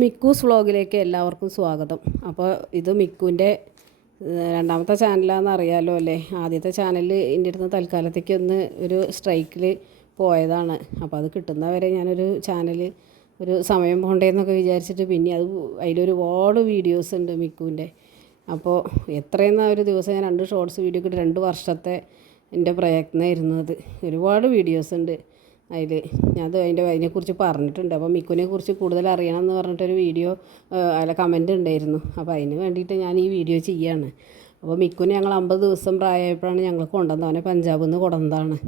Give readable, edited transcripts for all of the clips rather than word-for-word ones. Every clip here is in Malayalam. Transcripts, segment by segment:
മിക്കൂസ് വ്ളോഗിലേക്ക് എല്ലാവർക്കും സ്വാഗതം. അപ്പോൾ ഇത് മിക്കുവിൻ്റെ രണ്ടാമത്തെ ചാനലാണെന്ന് അറിയാമല്ലോ അല്ലേ. ആദ്യത്തെ ചാനൽ എൻ്റെ അടുത്ത് തൽക്കാലത്തേക്ക് ഒന്ന് ഒരു സ്ട്രൈക്കിൽ പോയതാണ്. അപ്പോൾ അത് കിട്ടുന്നവരെ ഞാനൊരു ചാനൽ ഒരു സമയം പോണ്ടേന്നൊക്കെ വിചാരിച്ചിട്ട് പിന്നെ അതിലൊരുപാട് വീഡിയോസ് ഉണ്ട് മിക്കുവിൻ്റെ. അപ്പോൾ എത്രയെന്ന ഒരു ദിവസം ഞാൻ 2 ഷോർട്സ് വീഡിയോ കിട്ടി. 2 വർഷത്തെ എൻ്റെ പ്രയത്നമായിരുന്നു അത്. ഒരുപാട് വീഡിയോസ് ഉണ്ട് ഞാൻ അതിനെക്കുറിച്ച് പറഞ്ഞിട്ടുണ്ട്. അപ്പോൾ മിക്കുവിനെക്കുറിച്ച് കൂടുതൽ അറിയണം എന്ന് പറഞ്ഞിട്ടൊരു വീഡിയോ കമൻറ്റ് ഉണ്ടായിരുന്നു. അപ്പോൾ അതിന് വേണ്ടിയിട്ട് ഞാൻ ഈ വീഡിയോ ചെയ്യാണ്. അപ്പോൾ മിക്കുവിനെ ഞങ്ങൾ 50 ദിവസം പ്രായമായപ്പോഴാണ് ഞങ്ങൾ കൊണ്ടുവന്നത്. അവനെ പഞ്ചാബിൽ നിന്ന് കൊണ്ടുവന്നതാണ്.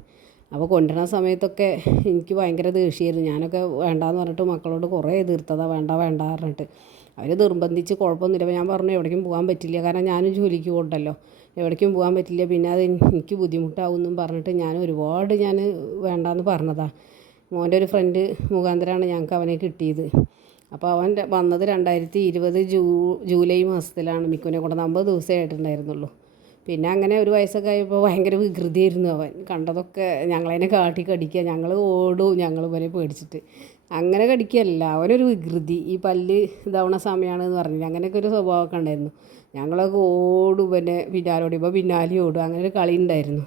അപ്പോൾ കൊണ്ടുവരുന്ന സമയത്തൊക്കെ എനിക്ക് ഭയങ്കര ദേഷ്യമായിരുന്നു. ഞാനൊക്കെ വേണ്ടാന്ന് പറഞ്ഞിട്ട് മക്കളോട് കുറേ എതിർത്തതാണ്, വേണ്ട പറഞ്ഞിട്ട്. അവർ നിർബന്ധിച്ച് കുഴപ്പമൊന്നുമില്ല. അപ്പോൾ ഞാൻ പറഞ്ഞു എവിടേക്കും പോകാൻ പറ്റില്ല, കാരണം ഞാനും ജോലിക്ക് പോകണ്ടല്ലോ, എവിടേക്കും പോകാൻ പറ്റില്ല, പിന്നെ അത് എനിക്ക് ബുദ്ധിമുട്ടാവുമെന്നും പറഞ്ഞിട്ട് ഞാൻ വേണ്ടാന്ന് പറഞ്ഞതാണ്. മോൻ്റെ ഒരു ഫ്രണ്ട് മുഖാന്തരമാണ് ഞങ്ങൾക്ക് അവനെ കിട്ടിയത്. അപ്പോൾ അവൻ വന്നത് 2020 ജൂലൈ മാസത്തിലാണ്. മിക്കുവിനെ കൊണ്ട് 50 ദിവസമേ ആയിട്ടുണ്ടായിരുന്നുള്ളൂ. പിന്നെ അങ്ങനെ ഒരു വയസ്സൊക്കെ ആയപ്പോൾ ഭയങ്കര വികൃതിയായിരുന്നു അവൻ. കണ്ടതൊക്കെ ഞങ്ങളതിനെ കാട്ടി കടിക്കുക, ഞങ്ങൾ ഓടും, ഞങ്ങൾ ഇവനെ പേടിച്ചിട്ട്. അങ്ങനെ കടിക്കുകയല്ല, അവനൊരു വികൃതി. ഈ പല്ല് ഇതാവണ സമയമാണെന്ന് പറഞ്ഞു അങ്ങനെയൊക്കെ ഒരു സ്വഭാവമൊക്കെ ഉണ്ടായിരുന്നു. ഞങ്ങളൊക്കെ ഓടും, പിന്നാലോടിപ്പോൾ പിന്നാലെ ഓടും, അങ്ങനെ ഒരു കളി ഉണ്ടായിരുന്നു.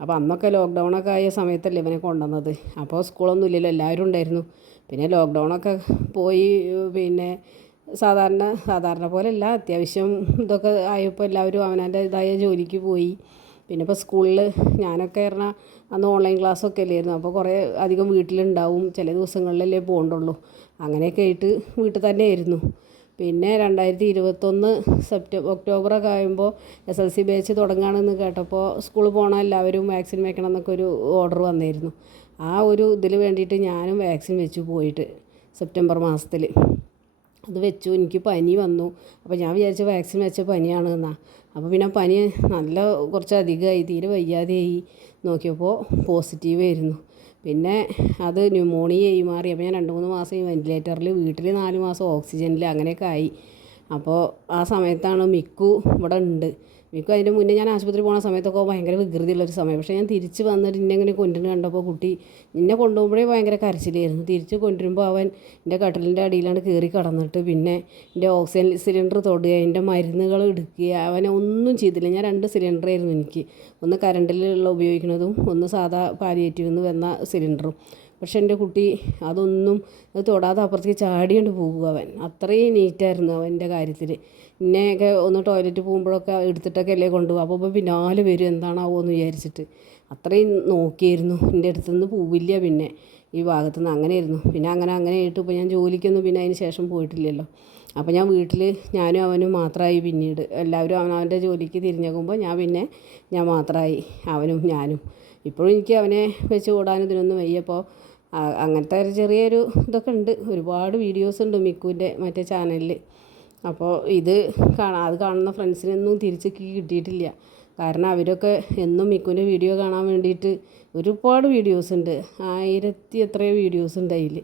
അപ്പോൾ അന്നൊക്കെ ലോക്ക്ഡൗണൊക്കെ ആയ സമയത്തല്ലേ ഇവനെ കൊണ്ടുവന്നത്. അപ്പോൾ സ്കൂളൊന്നും ഇല്ലല്ലോ, എല്ലാവരും ഉണ്ടായിരുന്നു. പിന്നെ ലോക്ക്ഡൗണൊക്കെ പോയി, പിന്നെ സാധാരണ പോലെയല്ല, അത്യാവശ്യം ഇതൊക്കെ ആയപ്പോൾ എല്ലാവരും അവനവൻ്റേതായ ജോലിക്ക് പോയി. പിന്നെ ഇപ്പോൾ സ്കൂളിൽ ഞാനൊക്കെ പറഞ്ഞാൽ അന്ന് ഓൺലൈൻ ക്ലാസ്സൊക്കെ അല്ലായിരുന്നു. അപ്പോൾ കുറേ അധികം വീട്ടിലുണ്ടാവും, ചില ദിവസങ്ങളിലല്ലേ പോകണ്ടുള്ളൂ. അങ്ങനെയൊക്കെ ആയിട്ട് വീട്ടിൽ തന്നെ ആയിരുന്നു. പിന്നെ 2021 ഒക്ടോബറൊക്കെ ആകുമ്പോൾ SLC ബാച്ച് തുടങ്ങുകയാണെന്ന് കേട്ടപ്പോൾ സ്കൂളിൽ പോകണം, എല്ലാവരും വാക്സിൻ വെക്കണം എന്നൊക്കെ ഒരു ഓർഡർ വന്നിരുന്നു. ആ ഒരു ഇതിൽ വേണ്ടിയിട്ട് ഞാനും വാക്സിൻ വെച്ചു പോയിട്ട് സെപ്റ്റംബർ മാസത്തിൽ. അത് വെച്ചു. എനിക്ക് പനി വന്നു. അപ്പോൾ ഞാൻ വിചാരിച്ചു വാക്സിൻ വെച്ച പനിയാണ് എന്നാണ്. അപ്പോൾ പിന്നെ പനി നല്ല കുറച്ച് അധികമായി, തീരെ വയ്യാതെയായി. നോക്കിയപ്പോൾ പോസിറ്റീവായിരുന്നു. പിന്നെ അത് ന്യൂമോണിയയായി മാറി. അപ്പോൾ ഞാൻ 2-3 മാസം ഈ വെൻറ്റിലേറ്ററിൽ, വീട്ടിൽ 4 മാസം ഓക്സിജനിൽ, അങ്ങനെയൊക്കെ ആയി. അപ്പോൾ ആ സമയത്താണ് മിക്കു ഇവിടെ ഉണ്ട്. മിക്കു അതിൻ്റെ മുന്നേ ഞാൻ ആശുപത്രി പോകുന്ന സമയത്തൊക്കെ ഭയങ്കര വികൃതിയുള്ളൊരു സമയം. പക്ഷേ ഞാൻ തിരിച്ച് വന്നിട്ട് ഇങ്ങനെ കൊണ്ടുവരുന്ന കണ്ടപ്പോൾ കുട്ടി എന്നെ കൊണ്ടുപോകുമ്പോഴേ ഭയങ്കര കരച്ചിലായിരുന്നു. തിരിച്ച് കൊണ്ടുവരുമ്പോൾ അവൻ എൻ്റെ കട്ടിലിൻ്റെ അടിയിലാണ് കയറി കിടന്നിട്ട് പിന്നെ എൻ്റെ ഓക്സിജൻ സിലിണ്ടർ തൊടുക, എൻ്റെ മരുന്നുകൾ എടുക്കുക, അവനെ ഒന്നും ചെയ്തില്ല. ഞാൻ 2 സിലിണ്ടറായിരുന്നു എനിക്ക്, ഒന്ന് കറണ്ടിലുള്ള ഉപയോഗിക്കുന്നതും ഒന്ന് സാധാ പാലിയേറ്റീവ് നിന്ന് വന്ന സിലിണ്ടറും. പക്ഷെ എൻ്റെ കുട്ടി അതൊന്നും തൊടാതെ അപ്പുറത്തേക്ക് ചാടിയോണ്ട് പോകുക. അവൻ അത്രയും നീറ്റായിരുന്നു അവൻ്റെ കാര്യത്തിൽ. എന്നെയൊക്കെ ഒന്ന് ടോയ്ലറ്റ് പോകുമ്പോഴൊക്കെ എടുത്തിട്ടൊക്കെ അല്ലേ കൊണ്ടുപോകും. അപ്പോൾ പിന്നാലെ വരും, എന്താണാവോ എന്ന് വിചാരിച്ചിട്ട് അത്രയും നോക്കിയായിരുന്നു. എൻ്റെ അടുത്തുനിന്ന് പോവില്ല പിന്നെ ഈ ഭാഗത്തുനിന്ന്, അങ്ങനെയായിരുന്നു. പിന്നെ അങ്ങനെ ആയിട്ട് ഇപ്പോൾ ഞാൻ ജോലിക്കൊന്നും പിന്നെ അതിന് ശേഷം പോയിട്ടില്ലല്ലോ. അപ്പോൾ ഞാൻ വീട്ടിൽ ഞാനും അവനും മാത്രമായി. പിന്നീട് എല്ലാവരും അവനവൻ്റെ ജോലിക്ക് തിരിഞ്ഞേക്കുമ്പോൾ ഞാൻ മാത്രമായി, അവനും ഞാനും. ഇപ്പോഴും എനിക്ക് അവനെ വെച്ച് ഓടാനും ഇതിനൊന്നും വയ്യപ്പോൾ അങ്ങനത്തെ ഒരു ചെറിയൊരു ഇതൊക്കെ ഉണ്ട്. ഒരുപാട് വീഡിയോസ് ഉണ്ട് മിക്കുവിൻ്റെ മറ്റേ ചാനലിൽ. അപ്പോൾ അത് കാണുന്ന ഫ്രണ്ട്സിനൊന്നും തിരിച്ച് കിട്ടിയിട്ടില്ല. കാരണം അവരൊക്കെ എന്നും മിക്കുവിൻ്റെ വീഡിയോ കാണാൻ വേണ്ടിയിട്ട് ഒരുപാട് വീഡിയോസ് ഉണ്ട്. 1000 എത്രയോ വീഡിയോസ് ഉണ്ട് അതിൽ.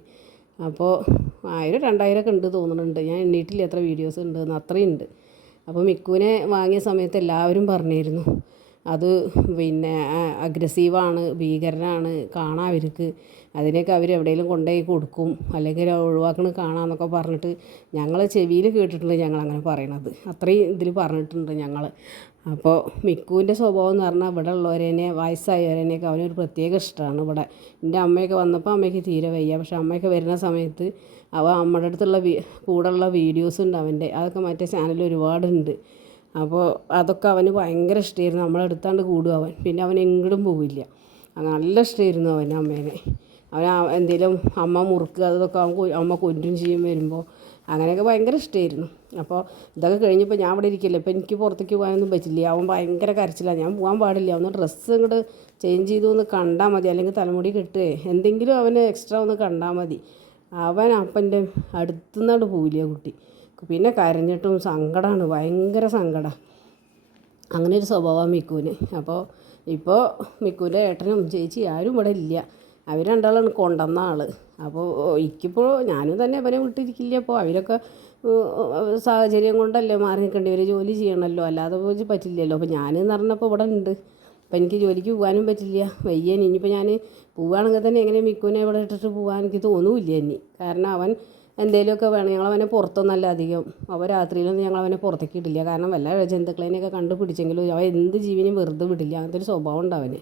അപ്പോൾ 1000-2000 ഒക്കെ ഉണ്ട് തോന്നുന്നുണ്ട്. ഞാൻ എണ്ണിയിട്ടില്ല എത്ര വീഡിയോസ് ഉണ്ടെന്ന്, അത്രയും ഉണ്ട്. അപ്പോൾ മിക്കുവിനെ വാങ്ങിയ സമയത്ത് എല്ലാവരും പറഞ്ഞിരുന്നു അത് പിന്നെ അഗ്രസീവാണ്, ഭീകരനാണ്, കാണാൻ അവർക്ക്, അതിനൊക്കെ അവർ എവിടെയെങ്കിലും കൊണ്ടുപോയി കൊടുക്കും, അല്ലെങ്കിൽ ഒഴിവാക്കണം കാണാമെന്നൊക്കെ പറഞ്ഞിട്ട് ഞങ്ങൾ ചെവിയിൽ കേട്ടിട്ടുണ്ട്. ഞങ്ങളങ്ങനെ പറയണത് അത്രയും ഇതിൽ പറഞ്ഞിട്ടുണ്ട് ഞങ്ങൾ. അപ്പോൾ മിക്കുവിൻ്റെ സ്വഭാവം എന്ന് പറഞ്ഞാൽ ഇവിടെ ഉള്ളവരേനെ, വയസ്സായവരേനെയൊക്കെ അവനൊരു പ്രത്യേക ഇഷ്ടമാണ്. ഇവിടെ എൻ്റെ അമ്മയൊക്കെ വന്നപ്പോൾ അമ്മയ്ക്ക് തീരെ വയ്യ. പക്ഷെ അമ്മയൊക്കെ വരുന്ന സമയത്ത് അമ്മയുടെ അടുത്തുള്ള കൂടെയുള്ള വീഡിയോസ് ഉണ്ട് അവൻ്റെ, അതൊക്കെ മറ്റേ ചാനലിൽ ഒരുപാടുണ്ട്. അപ്പോൾ അതൊക്കെ അവന് ഭയങ്കര ഇഷ്ടമായിരുന്നു. നമ്മളെടുത്താണ്ട് കൂടും അവൻ. പിന്നെ അവൻ എങ്ങോട്ടും പോവില്ല. നല്ല ഇഷ്ടമായിരുന്നു അവന് അമ്മേനെ. എന്തെങ്കിലും അമ്മ മുറുക്കുക അതൊക്കെ അമ്മ കൊല്ലും ചെയ്യും വരുമ്പോൾ, അങ്ങനെയൊക്കെ ഭയങ്കര ഇഷ്ടമായിരുന്നു. അപ്പോൾ ഇതൊക്കെ കഴിഞ്ഞപ്പോൾ ഞാൻ ഇവിടെ ഇരിക്കില്ല. ഇപ്പോൾ എനിക്ക് പുറത്തേക്ക് പോകാനൊന്നും പറ്റില്ല. അവൻ ഭയങ്കര കരച്ചില്ല. ഞാൻ പോകാൻ പാടില്ല. ഒന്ന് ഡ്രസ്സ് ഇങ്ങോട്ട് ചേഞ്ച് ചെയ്തു ഒന്ന് കണ്ടാൽ മതി, അല്ലെങ്കിൽ തലമുടി കെട്ടുകയോ എന്തെങ്കിലും അവന് എക്സ്ട്രാ ഒന്ന് കണ്ടാൽ മതി. അവൻ അപ്പൻ്റെ അടുത്തുനിന്നാണ്ട് പോവില്ല കുട്ടി. പിന്നെ കരഞ്ഞിട്ടും സങ്കടമാണ്, ഭയങ്കര സങ്കടം. അങ്ങനെ ഒരു സ്വഭാവമാണ് മിക്കുവിന്. അപ്പോൾ ഇപ്പോൾ മിക്കുവിൻ്റെ ഏട്ടനും ചേച്ചി ആരും ഇവിടെ ഇല്ല. അവർ രണ്ടാളാണ് കൊണ്ടുവന്ന ആൾ. അപ്പോൾ എനിക്കിപ്പോൾ ഞാനും തന്നെ അവരെ വിട്ടിരിക്കില്ല. അപ്പോൾ അവരൊക്കെ സാഹചര്യം കൊണ്ടല്ലേ മാറി നിൽക്കേണ്ടി വരും, ജോലി ചെയ്യണമല്ലോ, അല്ലാതെ പോയി പറ്റില്ലല്ലോ. അപ്പോൾ ഞാനെന്ന് പറഞ്ഞപ്പോൾ ഇവിടെ ഉണ്ട്. അപ്പോൾ എനിക്ക് ജോലിക്ക് പോകാനും പറ്റില്ല, വയ്യ. ഇനിയിപ്പോൾ ഞാൻ പോവുകയാണെങ്കിൽ തന്നെ എങ്ങനെ മിക്കുവിനെ ഇവിടെ ഇട്ടിട്ട് പോകാൻ എനിക്ക് തോന്നില്ല ഇനി. കാരണം അവൻ എന്തെങ്കിലുമൊക്കെ വേണം. ഞങ്ങളവനെ പുറത്തൊന്നല്ല അധികം, അവൻ രാത്രിയിലൊന്നും ഞങ്ങളവനെ പുറത്തേക്ക് ഇടില്ല. കാരണം വല്ല ജന്തുക്കളേനെയൊക്കെ കണ്ടു പിടിച്ചെങ്കിലും അവൻ എന്ത് ജീവനെയും വെറുതെ വിടില്ല. അങ്ങനത്തെ ഒരു സ്വഭാവം ഉണ്ട് അവന്.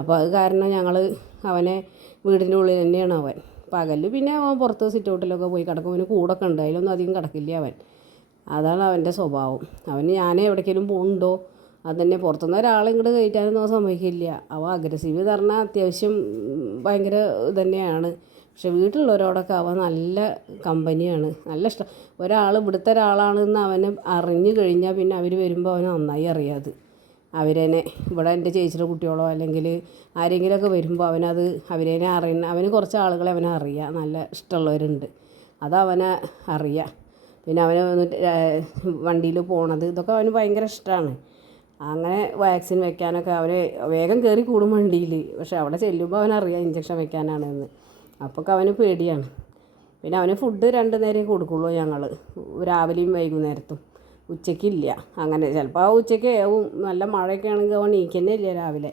അപ്പോൾ അത് കാരണം ഞങ്ങൾ അവനെ വീടിൻ്റെ ഉള്ളിൽ തന്നെയാണ് അവൻ. പകൽ പിന്നെ അവൻ പുറത്ത് സിറ്റ് ഔട്ടിലൊക്കെ പോയി കിടക്കും. അവന് കൂടൊക്കെ ഉണ്ട്, അതിലൊന്നും അധികം കിടക്കില്ല അവൻ. അതാണ് അവൻ്റെ സ്വഭാവം. അവന് ഞാൻ എവിടേക്കെങ്കിലും പോകുന്നുണ്ടോ അത് തന്നെ, പുറത്തുനിന്ന് ഒരാളെ ഇങ്ങോട്ട് കയറ്റാനൊന്നും സമ്മതിക്കില്ല. അവൻ അഗ്രസീവ് പറഞ്ഞാൽ അത്യാവശ്യം ഭയങ്കര തന്നെയാണ്. പക്ഷെ വീട്ടിലുള്ളവരോടൊക്കെ അവൻ നല്ല കമ്പനിയാണ്, നല്ല ഇഷ്ടം. ഒരാൾ ഇവിടുത്തെ ഒരാളാണെന്ന് അവന് അറിഞ്ഞു കഴിഞ്ഞാൽ പിന്നെ അവർ വരുമ്പോൾ അവന് നന്നായി അറിയാത്. അവരേനെ ഇവിടെ എൻ്റെ ചേച്ചിയുടെ കുട്ടികളോ അല്ലെങ്കിൽ ആരെങ്കിലുമൊക്കെ വരുമ്പോൾ അവരേനെ അറിയുന്ന, അവന് കുറച്ച് ആളുകളെ അവനെ അറിയാം, നല്ല ഇഷ്ടമുള്ളവരുണ്ട്, അതവനെ അറിയാം. പിന്നെ അവന് വണ്ടിയിൽ പോണത് ഇതൊക്കെ അവന് ഭയങ്കര ഇഷ്ടമാണ്. അങ്ങനെ വാക്സിൻ വെക്കാനൊക്കെ അവന് വേഗം കയറി കൂടും വണ്ടിയിൽ. പക്ഷെ അവിടെ ചെല്ലുമ്പോൾ അവനറിയാം ഇഞ്ചക്ഷൻ വെക്കാനാണെന്ന്. അപ്പോൾ അവന് പേടിയാണ്. പിന്നെ അവന് ഫുഡ് 2 നേരമേ കൊടുക്കുള്ളൂ ഞങ്ങൾ, രാവിലെയും വൈകുന്നേരത്തും. ഉച്ചയ്ക്കില്ല. അങ്ങനെ ചിലപ്പോൾ ആ ഉച്ചയ്ക്ക് ആവും, നല്ല മഴയൊക്കെ ആണെങ്കിൽ അവൻ എണീക്കന്നെ ഇല്ല രാവിലെ.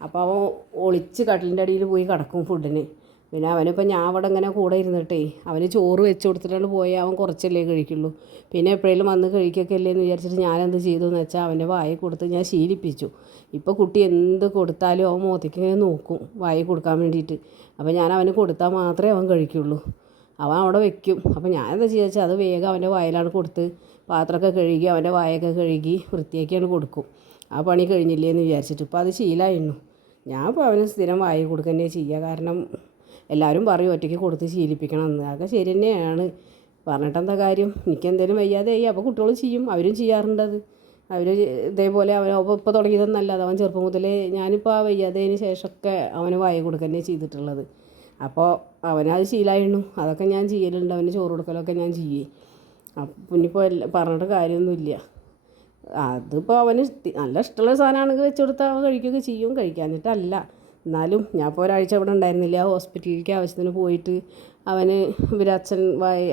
അപ്പോൾ അവൻ ഒളിച്ച് കട്ടിലിൻ്റെ അടിയിൽ പോയി കിടക്കും ഫുഡിന്. പിന്നെ അവനിപ്പോൾ ഞാൻ അവിടെ ഇങ്ങനെ കൂടെ ഇരുന്നിട്ടേ അവന് ചോറ് വെച്ച് കൊടുത്തിട്ടാണ് പോയാൽ അവൻ കുറച്ചല്ലേ കഴിക്കുള്ളൂ. പിന്നെ എപ്പോഴേലും വന്ന് കഴിക്കൊക്കെ അല്ലേ എന്ന് വിചാരിച്ചിട്ട് ഞാനെന്ത് ചെയ്തു എന്ന് വെച്ചാൽ അവൻ്റെ വായിൽ കൊടുത്ത് ഞാൻ ശീലിപ്പിച്ചു. ഇപ്പോൾ കുട്ടി എന്ത് കൊടുത്താലും അവൻ മുഖത്തേക്ക് ഇങ്ങനെ നോക്കും വായിൽ കൊടുക്കാൻ വേണ്ടിയിട്ട്. അപ്പോൾ ഞാൻ അവന് കൊടുത്താൽ മാത്രമേ അവൻ കഴിക്കുള്ളൂ. അവൻ അവിടെ വെക്കും. അപ്പോൾ ഞാനെന്താ ചെയ്യുക വെച്ചാൽ അത് വേഗം അവൻ്റെ വായിലാണ് കൊടുത്ത് പാത്രമൊക്കെ കഴുകി അവൻ്റെ വായൊക്കെ കഴുകി വൃത്തിയാക്കിയാണ് കൊടുക്കും. ആ പണി കഴിഞ്ഞില്ലേ എന്ന് വിചാരിച്ചിട്ട്. ഇപ്പോൾ അത് ശീലമായിരുന്നു. ഞാൻ ഇപ്പോൾ അവന് സ്ഥിരം വായി കൊടുക്കുക ചെയ്യുക. കാരണം എല്ലാവരും പറയും ഒറ്റയ്ക്ക് കൊടുത്ത് ശീലിപ്പിക്കണമെന്ന്. അതൊക്കെ ശരി തന്നെയാണ്. പറഞ്ഞിട്ടെന്താ കാര്യം, എനിക്കെന്തെങ്കിലും വയ്യാതെ ആയി അപ്പോൾ കുട്ടികൾ ചെയ്യും, അവരും ചെയ്യാറുണ്ടത്. അവർ ഇതേപോലെ അവൻ ഇപ്പോൾ തുടങ്ങിയതൊന്നല്ല, അത് അവൻ ചെറുപ്പം മുതലേ, ഞാനിപ്പോൾ ആ വയ്യാതതിന് ശേഷമൊക്കെ അവന് വായി കൊടുക്കുക ചെയ്തിട്ടുള്ളത്. അപ്പോൾ അവനത് ശീലമായിരുന്നു. അതൊക്കെ ഞാൻ ചെയ്യലുണ്ട്. അവന് ചോറ് കൊടുക്കലൊക്കെ ഞാൻ ചെയ്യേ. അപ്പം ഇനിയിപ്പോൾ പറഞ്ഞിട്ട് കാര്യമൊന്നുമില്ല. അതിപ്പോൾ അവന് നല്ല ഇഷ്ടമുള്ള സാധനമാണെങ്കിൽ വെച്ച് കൊടുത്താൽ അവൻ കഴിക്കുകയൊക്കെ ചെയ്യും. കഴിക്കാഞ്ഞിട്ടല്ല, എന്നാലും ഞാൻ ഇപ്പോൾ ഒരാഴ്ച അവിടെ ഉണ്ടായിരുന്നില്ല. ഹോസ്പിറ്റലിലേക്ക് ആവശ്യത്തിന് പോയിട്ട് അവന് ഇവരച്ഛൻ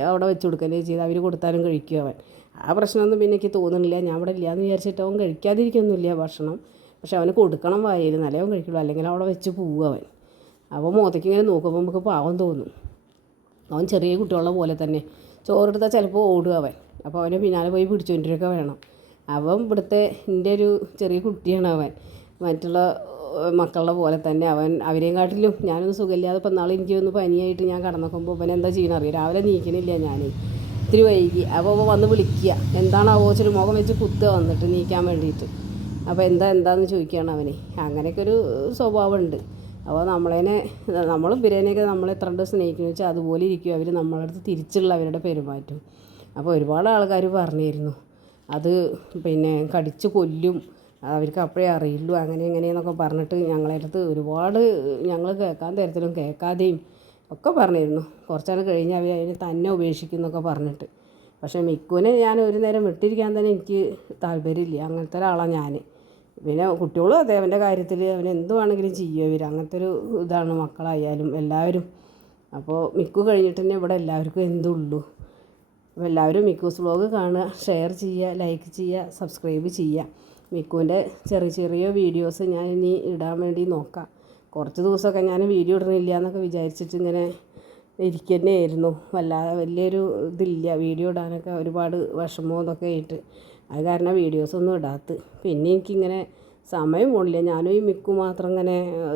അവിടെ വെച്ച് കൊടുക്കുകയല്ലേ ചെയ്ത്, അവർ കൊടുത്താലും കഴിക്കും അവൻ. ആ പ്രശ്നമൊന്നും പിന്നെ എനിക്ക് തോന്നുന്നില്ല. ഞാൻ അവിടെ ഇല്ലയെന്ന് വിചാരിച്ചിട്ട് അവൻ കഴിക്കാതിരിക്കൊന്നുമില്ല ഭക്ഷണം. പക്ഷെ അവന് കൊടുക്കണം വായിൽ, എന്നാലേ അവൻ കഴിക്കുള്ളൂ, അല്ലെങ്കിൽ അവിടെ വെച്ച് പോവും അവൻ. അപ്പോൾ മുഖത്തേക്ക് ഇങ്ങനെ നോക്കുമ്പോൾ നമുക്ക് പാവം തോന്നും. അവൻ ചെറിയ കുട്ടികളുടെ പോലെ തന്നെ, ചോറെടുത്താൽ ചിലപ്പോൾ ഓടും അവൻ. അപ്പോൾ അവനെ പിന്നാലെ പോയി പിടിച്ചുകൊണ്ടിരിക്കുക വേണം. അവൻ ഇവിടുത്തെ എൻ്റെ ഒരു ചെറിയ കുട്ടിയാണ് അവൻ. മറ്റുള്ള മക്കളുടെ പോലെ തന്നെ അവരെയും കാട്ടിലും ഞാനൊന്ന് സുഖമില്ലാതെ ഇപ്പം നാളെ എനിക്ക് ഒന്ന് പനിയായിട്ട് ഞാൻ കിടന്നോക്കുമ്പോൾ അവൻ എന്താ ചെയ്യണം അറിയാം. രാവിലെ നീക്കണില്ല ഞാൻ, ഇത്തിരി വൈകി. അപ്പോൾ വന്ന് വിളിക്കുക, എന്താണാവോ വെച്ചൊരു മുഖം വെച്ച് കുത്തുക വന്നിട്ട് നീക്കാൻ വേണ്ടിയിട്ട്. അപ്പോൾ എന്താണെന്ന് ചോദിക്കുകയാണ് അവന്. അങ്ങനെയൊക്കെ ഒരു സ്വഭാവമുണ്ട്. അപ്പോൾ നമ്മളും ബിരിയാണിയൊക്കെ നമ്മളെത്ര കണ്ട് സ്നേഹിക്കുന്നു വെച്ചാൽ അതുപോലെ ഇരിക്കും അവർ നമ്മളെ അടുത്ത് തിരിച്ചുള്ള അവരുടെ പെരുമാറ്റം. അപ്പോൾ ഒരുപാട് ആൾക്കാർ പറഞ്ഞിരുന്നു അത് പിന്നെ കടിച്ച് കൊല്ലും, അവർക്ക് അപ്പോഴേ അറിയുള്ളൂ, അങ്ങനെ എങ്ങനെയെന്നൊക്കെ പറഞ്ഞിട്ട് ഞങ്ങളെ അടുത്ത് ഒരുപാട് ഞങ്ങൾ കേൾക്കാൻ തരത്തിലും കേൾക്കാതെയും ഒക്കെ പറഞ്ഞിരുന്നു. കുറച്ചാൾ കഴിഞ്ഞ് അവർ അതിനെ തന്നെ ഉപേക്ഷിക്കും എന്നൊക്കെ പറഞ്ഞിട്ട്. പക്ഷേ മിക്കുവിനെ ഞാൻ ഒരു നേരം വിട്ടിരിക്കാൻ തന്നെ എനിക്ക് താല്പര്യമില്ല. അങ്ങനത്തെ ഒരാളാണ് ഞാൻ. പിന്നെ കുട്ടികളും അതെ, അവൻ്റെ കാര്യത്തിൽ അവൻ എന്ത് വേണമെങ്കിലും ചെയ്യും. ഇവർ അങ്ങനത്തെ ഒരു ഇതാണ് മക്കളായാലും എല്ലാവരും. അപ്പോൾ മിക്കു കഴിഞ്ഞിട്ട് തന്നെ ഇവിടെ എല്ലാവർക്കും എന്തുള്ളൂ. അപ്പോൾ എല്ലാവരും മിക്കൂസ് വ്ളോഗ് കാണുക, ഷെയർ ചെയ്യുക, ലൈക്ക് ചെയ്യുക, സബ്സ്ക്രൈബ് ചെയ്യുക. മിക്കുവിൻ്റെ ചെറിയ ചെറിയ വീഡിയോസ് ഞാൻ ഇനി ഇടാൻ വേണ്ടി നോക്കാം. കുറച്ച് ദിവസമൊക്കെ ഞാൻ വീഡിയോ ഇടുന്നില്ല എന്നൊക്കെ വിചാരിച്ചിട്ട് ഇങ്ങനെ ഇരിക്കുന്നതായിരുന്നു. വലിയൊരു ഇതില്ല വീഡിയോ ഇടാനൊക്കെ, ഒരുപാട് വിഷമവും ഇതൊക്കെ ആയിട്ട്. അത് കാരണം വീഡിയോസൊന്നും ഇടാത്ത. പിന്നെ എനിക്കിങ്ങനെ സമയം പോണില്ല. ഞാനും ഈ മിക്കു മാത്രം ഇങ്ങനെ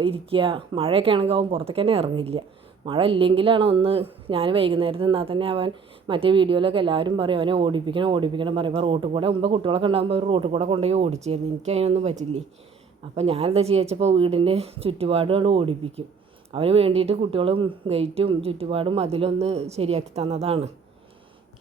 ഇരിക്കുക. മഴയൊക്കെ ആണെങ്കിൽ അവൻ പുറത്തേക്ക് തന്നെ ഇറങ്ങില്ല. മഴ ഇല്ലെങ്കിലാണ് ഒന്ന് ഞാൻ വൈകുന്നേരത്ത് നിന്നാൽ തന്നെ അവൻ മറ്റേ വീഡിയോയിലൊക്കെ എല്ലാവരും പറയും അവനെ ഓടിപ്പിക്കണം പറയും. ഇപ്പോൾ റോട്ടിൽ കൂടെ മുമ്പ് കുട്ടികളൊക്കെ ഉണ്ടാകുമ്പോൾ റോട്ടിൽ കൂടെ കൊണ്ടുപോയി ഓടിച്ചായിരുന്നു. എനിക്ക് അതിനൊന്നും പറ്റില്ലേ. അപ്പോൾ ഞാനെന്താ ചെയ്യുക വീടിൻ്റെ ചുറ്റുപാടുകൾ ഓടിപ്പിക്കും. അവന് വേണ്ടിയിട്ട് കുട്ടികളും ഗേറ്റും ചുറ്റുപാടും അതിലൊന്ന് ശരിയാക്കി തന്നതാണ്.